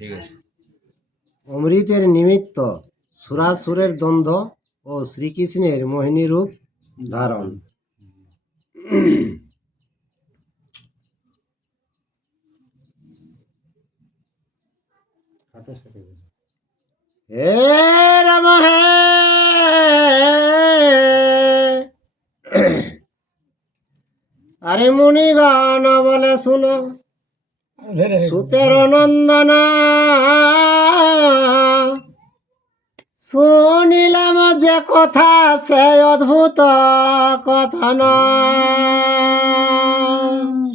ঠিক আছে। অমৃতের নিমিত্ত সুরাসুরের দ্বন্দ্ব ও শ্রীকৃষ্ণের মোহিনী রূপ ধারণ। হে রাম হে আরে মুনিগণ বলে শুনো, সুতের নন্দন শুনিলাম যে কথা সে অদ্ভুত কথন।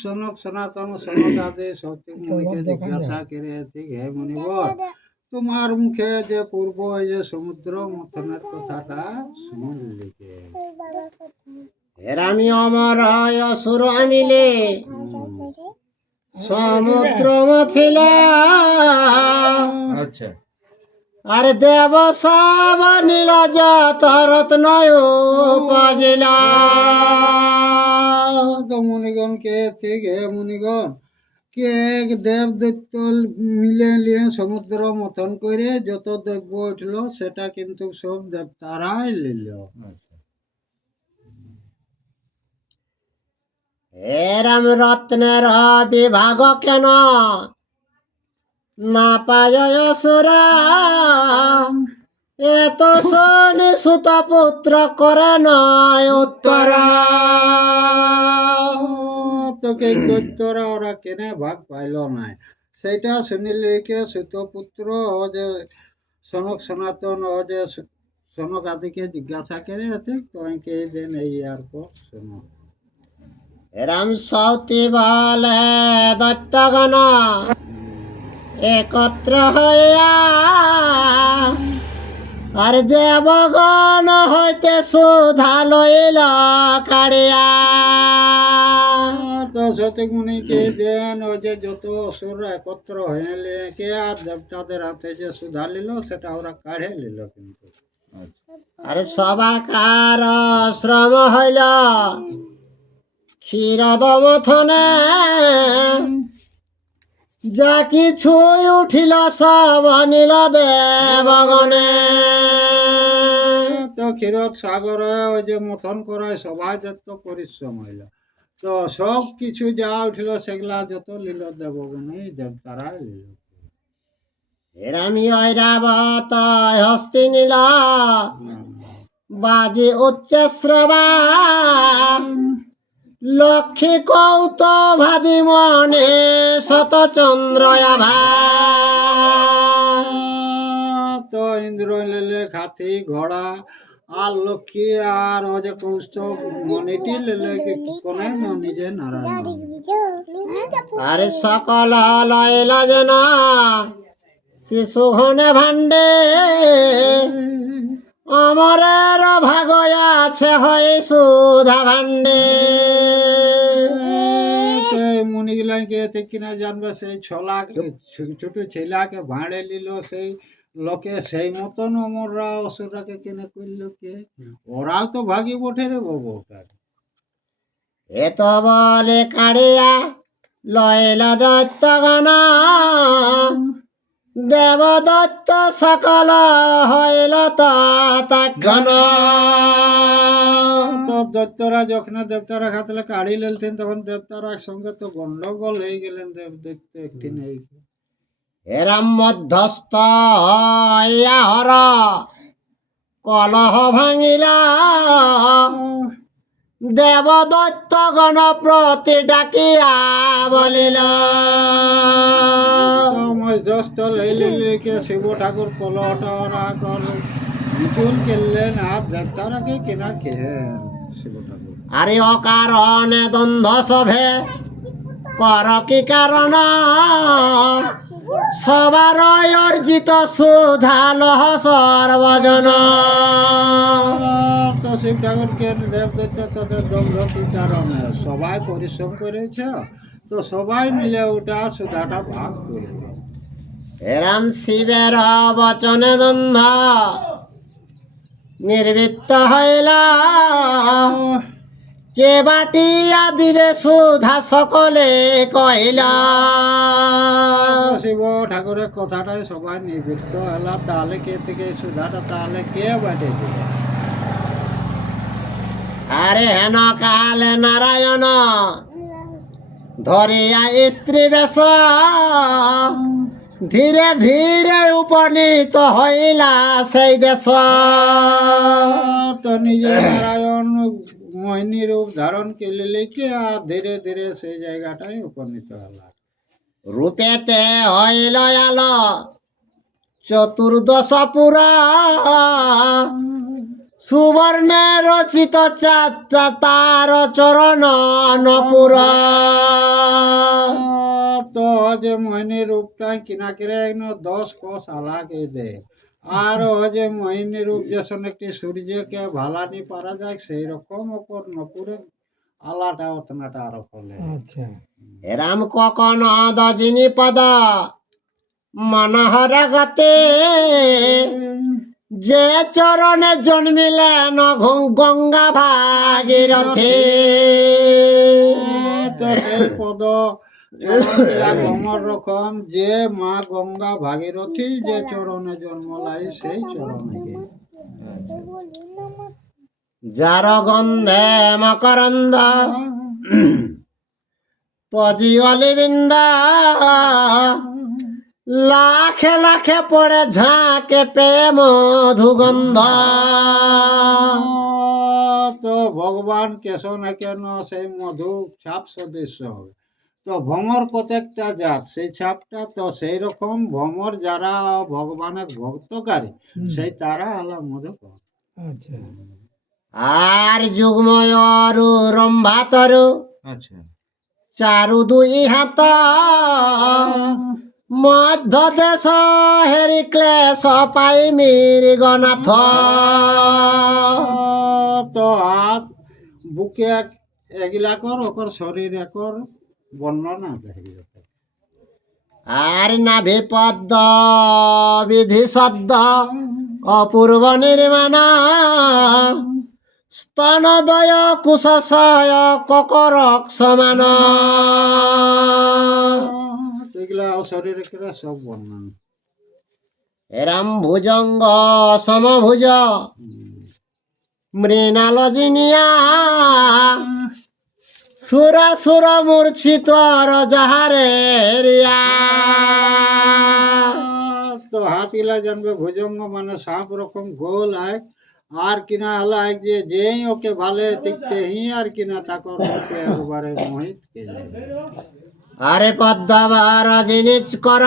সনক সনাতন সনকাদি সৌতিক মুনিকে জিজ্ঞাসা করে, হে মুনিবর, তোমার মুখে যে পূর্ব এই যে সমুদ্র মথনের কথাটা শুনলি কে? আমি অমর অসুর আমিলে সমুদ্র মথিলা, আচ্ছা, আর দেব সব নীল যত রত্ন উপজিলা। তো মুনিগণকে ঠিক, হে মুনিগণ, কে দেব দৈত্য মিলে নিয়ে সমুদ্র মথন করে যত দ্রব্য উঠল সেটা কিন্তু সব দেবতারাই নিল। এরম রত্নের বিভাগ কেন না পায় অসুরা, এত শনি সুত পুত্র করে নয় উত্তরা। তোকে দৈত্যরা ওরা কেনে ভাগ পাইল নাই, সেইটা শুনিলে কে সুতপুত্র ও যে সনক সনাতন ও যে সনক আদিকে জিজ্ঞাসা করে আছে, তোমাকে দেন এই আর পর শোনো। এরম সৌতি বলে দৈত্যগণ একত্র হইয়া, আর দেবগণ হইতে সুধা লইল কাড়িয়া। তো সতিক মুনিকে দেন ও যে যত অসুররা একত্র হয়ে কে আর দেবতাদের হাতে যে সুধা নিল সেটা ওরা কাঢ়ে নিল কিন্তু। আরে সবাকার শ্রম হইল ক্ষীরদ মথনে, যা কিছু উঠিল সব নিল দেবগণে। তো ক্ষীরদ সাগরে ওই যে মথন করায় সবাই যত পরিশ্রম হইল, তো সব কিছু যা উঠিল সেগুলা যত লীল দেবগণই দেবতারা লীল। এরামি ঐরাবত হস্তি নিল বাজি উচ্চ শ্রবা, লক্ষ্মী কৌত ভাদি মনে শত চন্দ্রয়াভা। তো ইন্দ্র লেলে খাতি ঘোড়া আর লক্ষ্মী আর ও যে কৌস্তব মনিটি লেলে কোনে নিজে নারায়ণ। আরে সকল লইল যেন শিশু ঘনে ভাণ্ডে, অমরের ভাগ আছে হয় সুধা ভাণ্ডে। মুনিগুলাকে ঠিক কিনা জানবে, সেই ছলাকে ছোট ছেলাকে ভাঁড়ে নিল সেই লোকে, সেই মতন অমররা অসুররাকে কিনে করল কে? ওরাও তো ভাগি বটে রে বাবু। এত বলে কাড়িয়া লইল দৈত্যগণ, দেবদত্ত সকল হইল তৎক্ষণ। তো দৈত্যরা যখন দেবতারা খাতলে কাড়ি লেলতেন তখন দেবতারা সঙ্গে তো গন্ডগোল হয়ে গেলেন, দেব দৈত্য একটি নেই। এরম মধ্যস্থ হইয়া হর কলহ ভাঙিলা, দেবদৈত্যগণ প্রতি ডাকিয়া বলিল। মধ্যস্থ লেলিকে শিব ঠাকুর কলহটা ওরা মিচুল করলেন আর দেবতারাকে কেনা খেলেন শিব ঠাকুর। আরে অকারণে দ্বন্দ্ব সভে কর কি কারণ, সবার অর্জিত সুধা লহ সর্বজন। তো শিব ঠাকুরকে দেবদৈত্য তাদের দ্বন্দ্ব কি কারণে? সবাই পরিশ্রম করেছে, তো সবাই মিলে ওটা সুধাটা ভাগ করে। এরাম শিবের বচনে দ্বন্দ্ব নির্বৃত্ত হইল, কে বাটিয়া দিবে সুধা সকলে কহিলা। শিব ঠাকুরের কথাটাই সবাই নিবৃত্ত হলা, তাহলে কে থেকে সুধাটা তাহলে কে বাটে দিবে? আরে হেন কালে নারায়ণ ধরিয়া স্ত্রী বেশ ধীরে ধীরে উপনীত হইলা সেই দেশ। তো নিজে নারায়ণ মোহিনী রূপ ধারণ করলে লিখে আর ধীরে ধীরে সেই জায়গাটায় উপনীত হলা। রূপেতে হইল আল চতুর্দশ পুরা সুবর্ণে রচিত চাচা তার চরণ নপুরা। তো যে মোহিনী রূপটা কিনা করে 10 কোষ আলাকে দে, আর ও যে মোহিনী রূপ যেসন একটি সূর্যকে ভালানি পারা যায় সেই রকম ওপর নপুরে আলাটা অতনাটা আরো ফলে। রাম কখন দজিনী পদ মনোহর গতে যে চরণে জন্মিলেন গঙ্গা ভাগীরথী। তো সেই পদ গঙ্গর রকম যে মা গঙ্গা ভাগীরথী যে চরণে জন্ম লাই সেই চরণে যার গন্ধে মকরন্দ তজি অলিবিন্দা লাখে লাখে পড়ে ঝাঁকে পে মধুগন্ধ। তো ভগবান কেশ না কেন সেই মধু ছাপ সদৃশ্য হবে। তো ভ্রমর প্রত্যেকটা জাত সেই ছাপটা, তো সেই রকম ভ্রমর যারা ভগবানের ভক্তকারী সেই তারা আলা মধু পায়। আর যুগ্ময় অরু রম্ভা তরু আচ্ছা, চারু দুই হাত মধ্য দেশ হেরি ক্লেশ পাই মৃগনাথ। তো হাত বুকে এগুলা কর ওকর শরীর একর বর্ণনা দেখি। আর নাভি পদ্ম বিধি সদ্য অপূর্ব নির্মাণ স্তনদয় কুশয় ককরক সমান। এগুলা শরীরে করে সব বর্ণনা। এরাম ভুজঙ্গ সমভুজ মৃণাল জিনিয়া সুরা সুর মূর্ছিত যাহারে রিয়া। তো হাত ইলা জানবে ভুজঙ্গ মানে সাপ রকম গোল আয়, আর কিনা হলা যে যেই ওকে ভালো দেখতে হি আর কিনা তাকর রূপে একবারে মোহিত কে যাবে। আরে পদ্মাবার জিনিস কর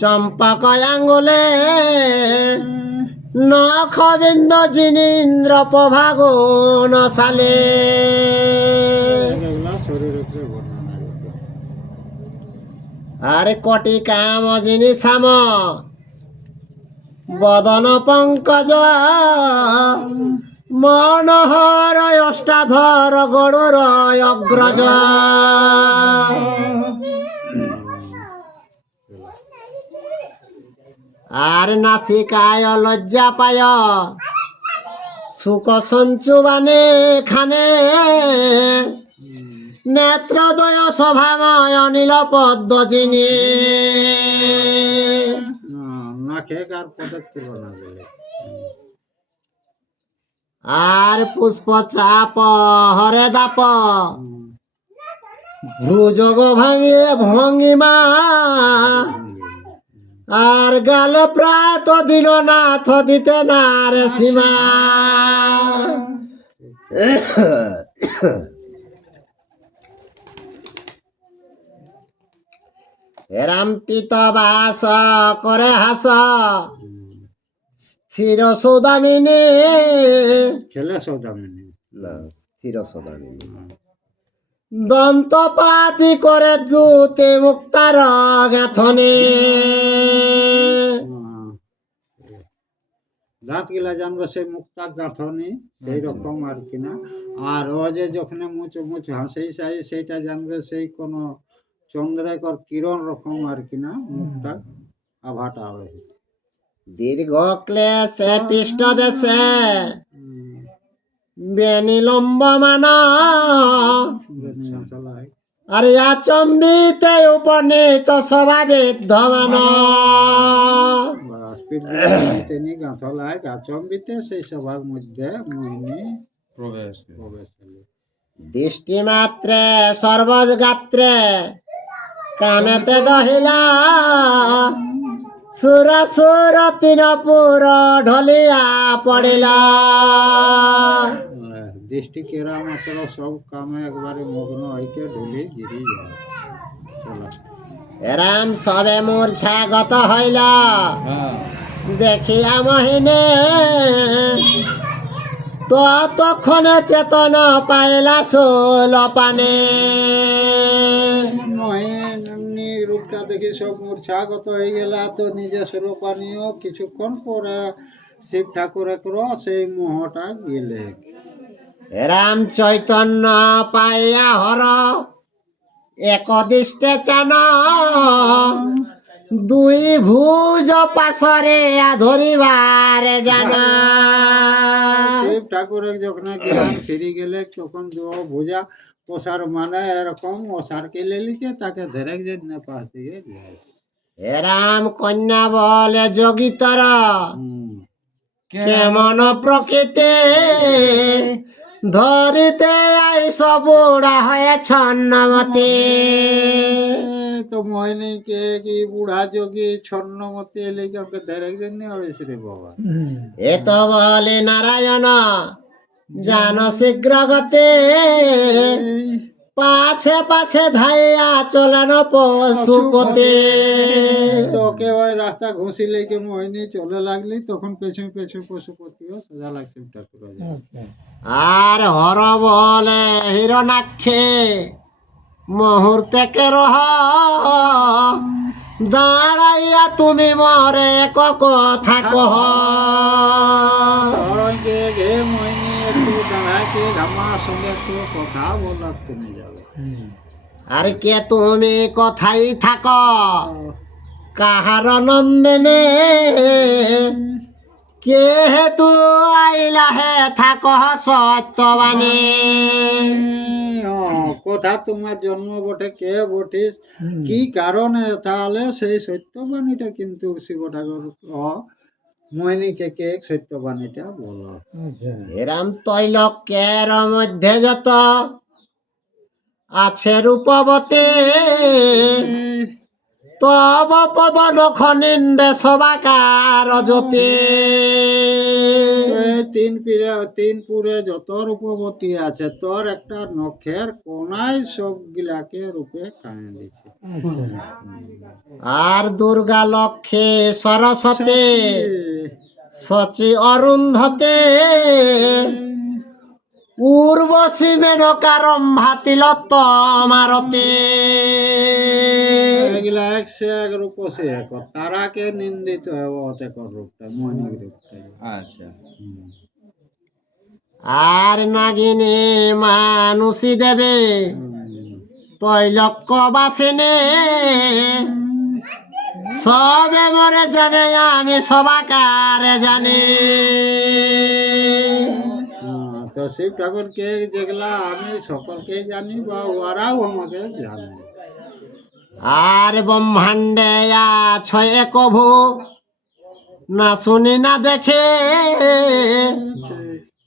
চম্পক আঙ্গুলে নখ বিন্দ জিনীন্দ্র প্রভাগ নসালে। এগুলা শরীরের উপরে বর্ণনা করতে। আরে কটি কাম জিনিস সাম বদন পঙ্কজ মনোহর অষ্টাধর গড়ুর অগ্রজ। আর নাসিকায় লজ্জা পায় সুখ সঞ্চুবানে খানে নেত্রদয় সভাময় নীল পদ্ম যিনি। না খেয়ে কার পদক তুলনা দিলে। আর পুষ্প চাপ হরে দাপ ভ্রুযোগ ভাঙিয়ে ভঙ্গিমা আর গাল প্রাত দিল নাথ দিতে না রে সীমা। এরাম পিত বাস করে হাস স্থির সৌদামিনী। খেলে সৌদামিনী না, স্থির সৌদামিনী দন্তপাতি করে জুতে মুক্তার গাঁথনে। দাঁত গিলা জানবো সেই মুক্তা গাঁথনি সেই রকম আর কিনা। আর ও যে যখন মুচ মুচ হাসি চাই সেইটা জানবে সেই কোন চন্দ্রেকর কিরণ রকম আর কিনা মুক্তা আভাটা হবে। দীর্ঘ ক্লেশে পৃষ্ঠ দেশে বেনিলম্ব মান চলাই আর আচম্বিতে উপনীত স্বভাবে ধমান স্পিড তিনি গাঁথলায় গাছম্বিতে সেই সভার মধ্যে মোহিনী প্রবেশ হলো। দৃষ্টিমাত্রে সর্বগাত্রে কামেতে দহিলা সুর সুর তিনপুর ঢলিয়া পড়িলা দৃষ্টি কেরা মাত্র সব কামে একবারে মগ্ন হইকে ঢুলি গিরি যায় চলো। এরাম সবে মূর্ছাগত হইল দেখিয়া মহিনে ততক্ষণে চেতন পাইলা সোল পানে এমনি রূপটা দেখি সব মূর্ছাগত হয়ে গেল, তো নিজে স্বরূপানীয় কিছুক্ষণ পরে শিব ঠাকুরে সেই মোহটা গেলে। রাম চৈতন্য পাইয়া হর একদিষ্টে চান দুই ভুজ পাশরে ধরিবারে জানা শিব ঠাকুরের যখন জ্ঞান ফিরে গেলে তখন দু ভুজা প্রসার মানে এরকম অসার কে লিখে তাকে ধরে যে নেপাল থেকে যায়। রাম কন্যা বলে যোগিতর কেমন প্রকৃতি ধরিতে আইস বুড়া হয়ে ছন্নমতি তো মোহিনীকে কি বুড়া যোগী ছন্নমতি এলে ওকে ধরে জন্য হয়েছে রে বাবা। এ তো বলে নারায়ণ জান শীঘ্র গতে পাছে পাছে ধাইয়া চলেন পশুপতি তোকে ওই রাস্তা ঘুষি লেগে মোহিনী চলে লাগলি তখন পেছন পেছন পশুপতিও সোজা লাগছে ঠাকুর। আর হর বলে হিরণাক্ষে মুহূর্তে কে রহ দাঁড়াইয়া তুমি মরে কথা কহ গে মোহিনী একটু দাঁড়াকে আমার সঙ্গে একটু কথা বলার তুমি যাবে। আর কে তুমি কথাই থাক কাহার নন্দনে কে হেতু আইলা হে থাক সত্যবানে কথা তোমার জন্ম বটে কে বটিস কি কারণে, তাহলে সেই সত্যবাণীটা কিন্তু শিব ঠাকুর মোহিনীকে কে সত্যবাণীটা বলো। এরাম তৈলক্যের মধ্যে যত আছে রূপবতী তব পদ নখ নিন্দে সবাকার জ্যোতি তিন পুরে যত রূপবতী আছে তোর একটা নখের কোনায় সবগুলাকে রূপে কানে দিচ্ছে। আর দুর্গা লক্ষ্মী সরস্বতী সচি অরুন্ধতে উর্বশী মেনকারম্ভা তিলত্ত মারতে এগুলা একশো এক রূপ সে এক তারাকে নিন্দিত হতে কর রূপটা মোহিনী রূপটা। আচ্ছা। আর নাগিনী মানুষী দেবে তৈলক্য বাসিনে সবে মরে জানে আমি সবাকারে জানি। তো শিব ঠাকুরকে যেগুলা আমি সকলকে জানি বা ওরাও আমাকে জানে। আর ব্রহ্মাণ্ডে ছয় কভু না শুনি না দেখে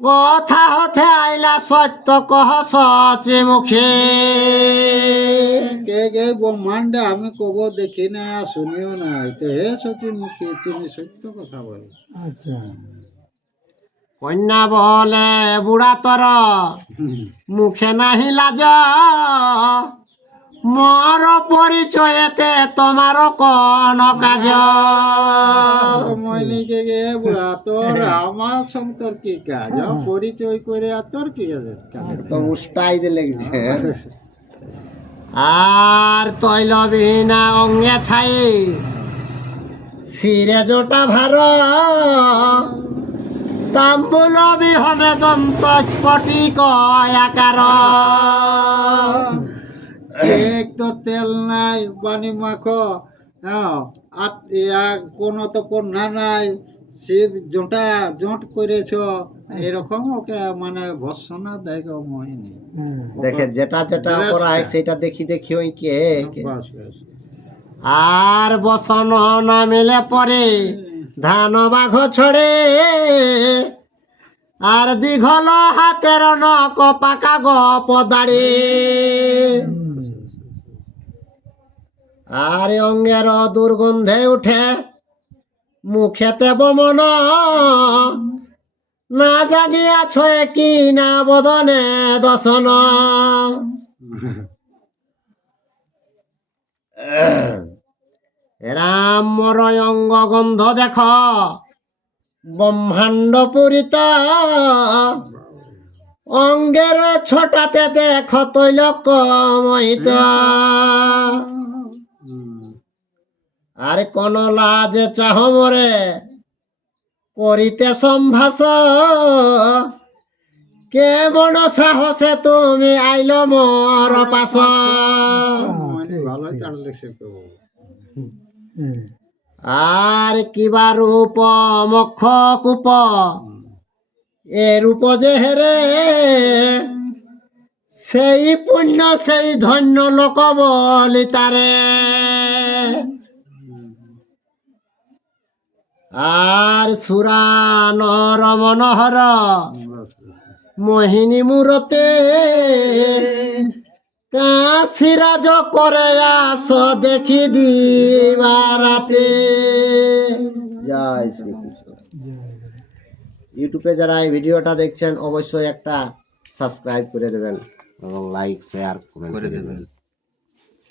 কথা হতে আইলা সত্য কহ সচে মুখে কে ব্রহ্মাণ্ডে আমি কব দেখি না শুনিও না, তো হে সতী মুখী তুমি সত্য কথা বলো। আচ্ছা। কন্যা বলে বুড়া তর মুখে নাহি লাজ মর পরিচয়েতে তোমার কোন কাজ। মোহিনীকে গে বুড়া তোর আমার সঙ্গে তোর কি কাজ, পরিচয় করে আর তোর কি কাজ তো উষ্টাই যে লেগেছে। আর তৈলবিহীনা অঙ্গে ছাই শিরে জোটা ভার তাম্বুল বিহনে দন্ত স্ফটিক আকার এক তো তেল নাই পানি মাখো, হ্যাঁ কোনো তো পণ্যা নাই শিব জোট করেছ এরকম ওকে মানে ভর্সনা দেয় গো মোহিনী। দেখে যেটা যেটা Dress করা হয় টা। সেটা দেখি দেখি ওই কে বাস বাস। আর বসন না মিলে পরে ধান বাঘ ছড়ে আর দীঘল হাতের নখ পাকা গপদাড়ি আর অঙ্গের দুর্গন্ধে উঠে মুখেতে বমন না জানিয়াছ কি না বদনে দশন রামর অঙ্গ গন্ধ দেখ ব্রহ্মাণ্ড পুরিত অঙ্গের ছোটাতে দেখ তৈলক মহিত আর কোন লাজে চাহ মরে করিতে সম্ভাস কেমন সাহসে তুমি আইল মোর পাশ মানে ভালো চাড়লে সে তো আর কিবা রূপ মক্ষ কূপ এ রূপ যে হেরে সেই পুণ্য সেই ধন্য লোক বলি তারে আর সুরা নর মনোহর মোহিনী মূরতে কাশিরাজ করে আস দেখি দিবারাতে। জয় শ্রীকৃষ্ণ। ইউটিউবে যারা এই ভিডিওটা দেখছেন অবশ্যই একটা সাবস্ক্রাইব করে দেবেন এবং লাইক শেয়ার কমেন্ট করে দেবেন।